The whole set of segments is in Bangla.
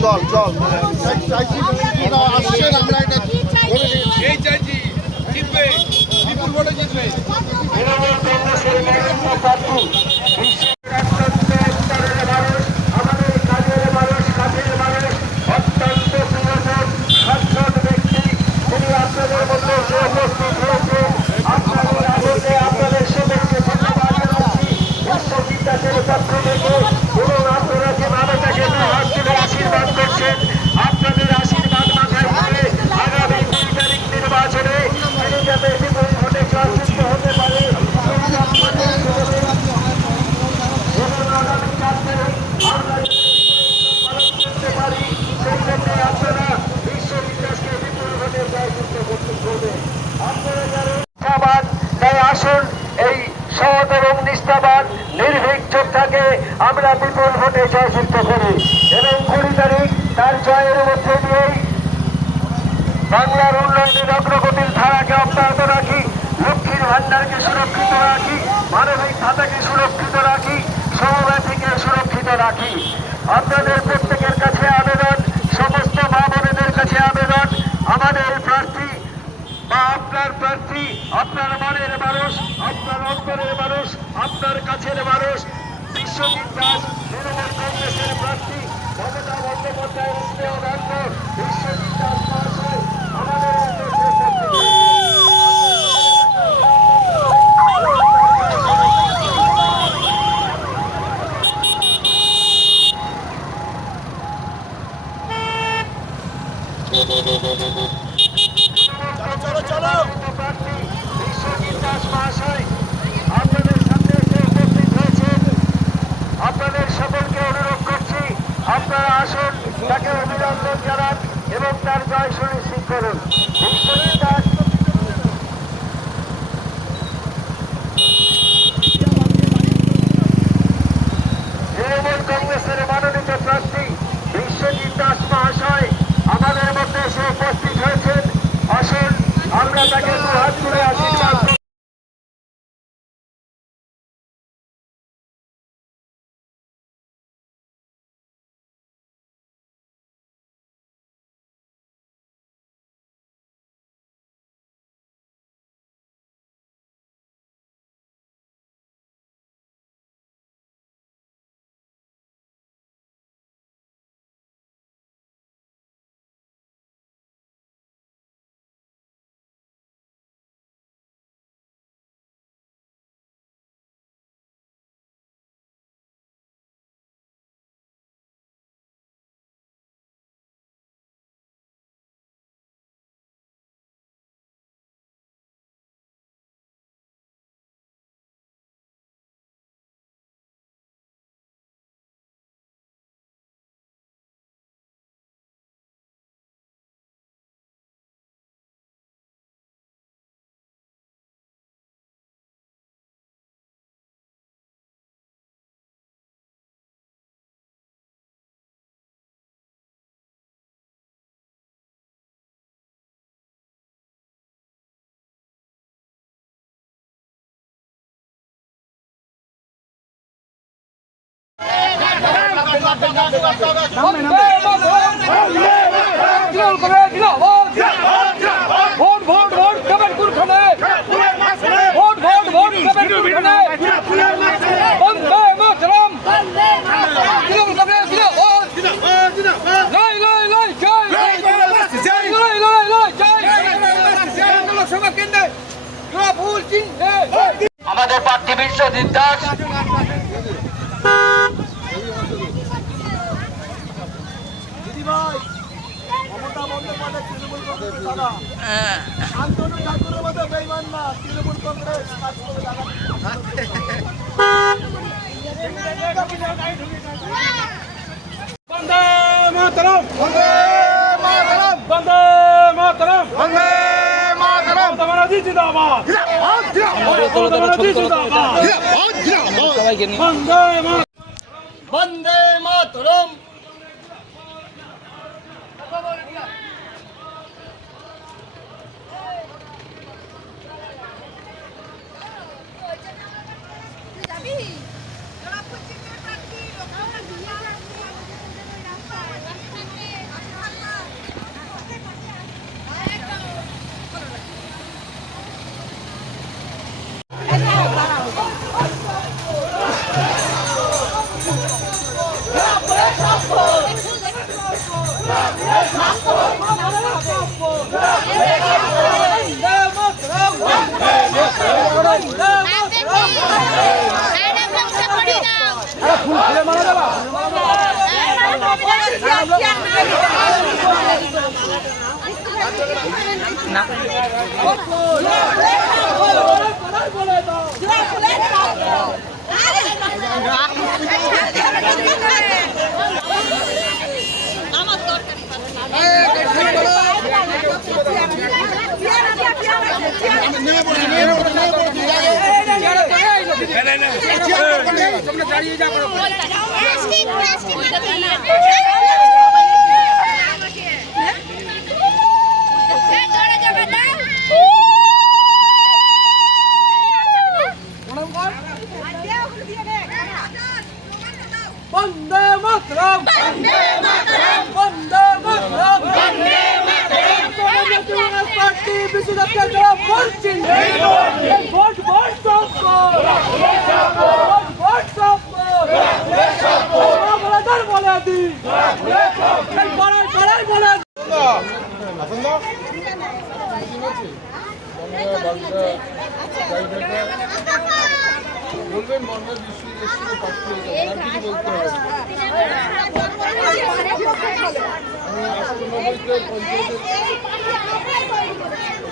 চল চল আসছেন আমরা এটা এই চাইছি জিতবে বিপুল ভোটে জিতবে আসুন এই সৎ এবং নিষ্ঠাবান নির্ভীক যোদ্ধাকে আমরা বিপুল ভোটে জয়যুক্ত করি এবং 20 তারিখ তার জয়ের মধ্যে দিয়েই বাংলার উন্নয়নের অগ্রগতির ধারাকে অব্যাহত রাখি, লক্ষ্মীর ভান্ডারকে সুরক্ষিত রাখি, মানবিক ভাতাকে সুরক্ষিত রাখি, সমব্যাথীকে সুরক্ষিত রাখি। আপনাদের প্রত্যেকের কাছে আবেদন, সমস্ত মা বোনেদের কাছে আবেদন, আমাদের প্রার্থী বা আপনার প্রার্থী আপনার মনের মানুষ, আপনার অন্তরের মানুষ, আপনার কাছের মানুষ বিশ্বজিৎ দাস তৃণমূল কংগ্রেসের প্রার্থী মমতা বন্দ্যোপাধ্যায়ের স্নেহধন্য বিশ্বজিৎ দাস মহাশয় আমাদের বিশ্বজিৎ দাস মহাশয় আপনাদের সামনে এসে উপস্থিত হয়েছেন। আপনাদের সকলকে অনুরোধ করছি আপনারা আসুন, তাকে অভিনন্দন জানান এবং তার জয় সুনিশ্চিত করুন। বিশ্বজিৎ দাস তৃণমূল কংগ্রেসের মনোনীত প্রার্থী বিশ্বজিৎ দাস মহাশয় আমাদের মধ্যে এসে উপস্থিত হয়েছেন। আসুন আমরা তাকে হাত তুলে আশীর্বাদ আমাদের প্রার্থী বিশ্বজিৎ দাস মমতা বন্দ্যোপাধ্যায় তৃণমূল কংগ্রেস আন্দোলন ঠাকুরের মতো বেইমান না, তৃণমূল কংগ্রেস কাজ করে বন্দে মাতরম, বন্দে মাতরম, বন্দে মাতরম, বন্দে মাতরম। ব্যানার্জি জিন্দাবাদ মমতা ব্যানার্জি জিন্দাবাদ সবাইকে নিয়ে বন্দে মাতরম না বন্দে মাতরম বন্দে মাতরম বন্দে মাতরম বন্দে মাতরম পার্টি বিশ্বদত্তা জবাব বলছি ভোট ভোট সবকো ভোট ভোট সবকো বলাদার বলে দি বড়াই বড়াই বলে বলবেন মন্ডল বিশ্বের পার্টি হয়ে যাবে আর কিছু বলতে হবে আমি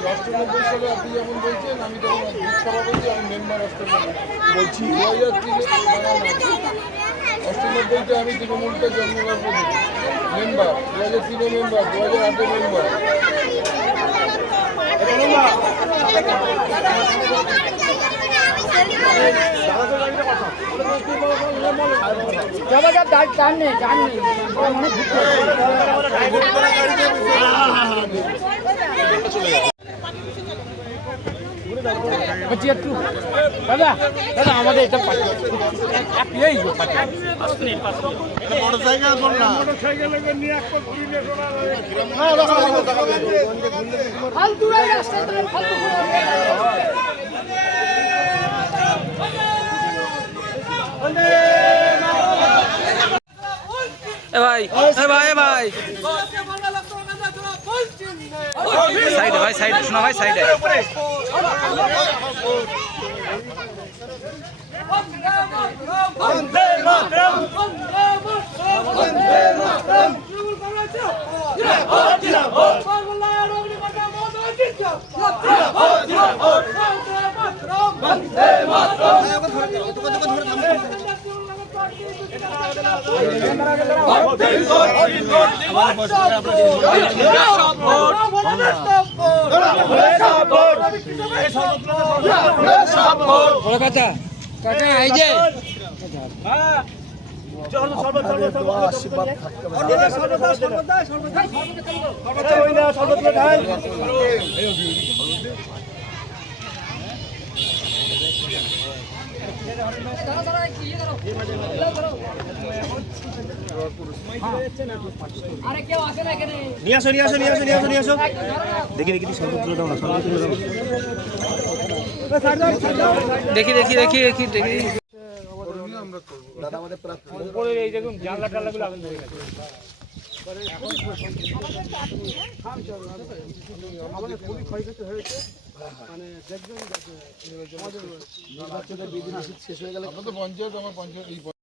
98 সালে আপনি যেমন বলছেন আমি তখন বুথ সভাপতি আমি মেম্বার বলছি 98-তে আমি তৃণমূলকে জন্মগ্রহণ করি মেম্বার 2003 মেম্বার 2008 মেম্বার দাদা দাদা আমাদের এটা ভাই ভাই ভাই সাইডে ভাই সাইডে শোনা ভাই সাইডে বন্দে মাতরম বন্দে মাতরম বন্দে মাতরম জিন্দাবাদ বাংলার অগ্নিকণা মোদী জিন্দাবাদ বন্দে মাতরম বন্দে মাতরম নিয়ে আসো নিয়ে আসো নিয়ে আসো নিয়ে আসো নিয়ে আসো দেখি দেখি শরবত তুলে দাও না শরবত তুলে দাও দেখি দেখি দেখি দেখি দেখি দাদা আমাদের প্রার্থী উপরে এই দেখুন জানলা টানলাগুলো আগুন ধরে গেছে আমাদের খুবই ক্ষয়ক্ষতি হয়েছে মানে দেখবেন নির্বাচনের বিধি নিষেধ শেষ হয়ে গেলে পঞ্চায়েত আমার পঞ্চায়েত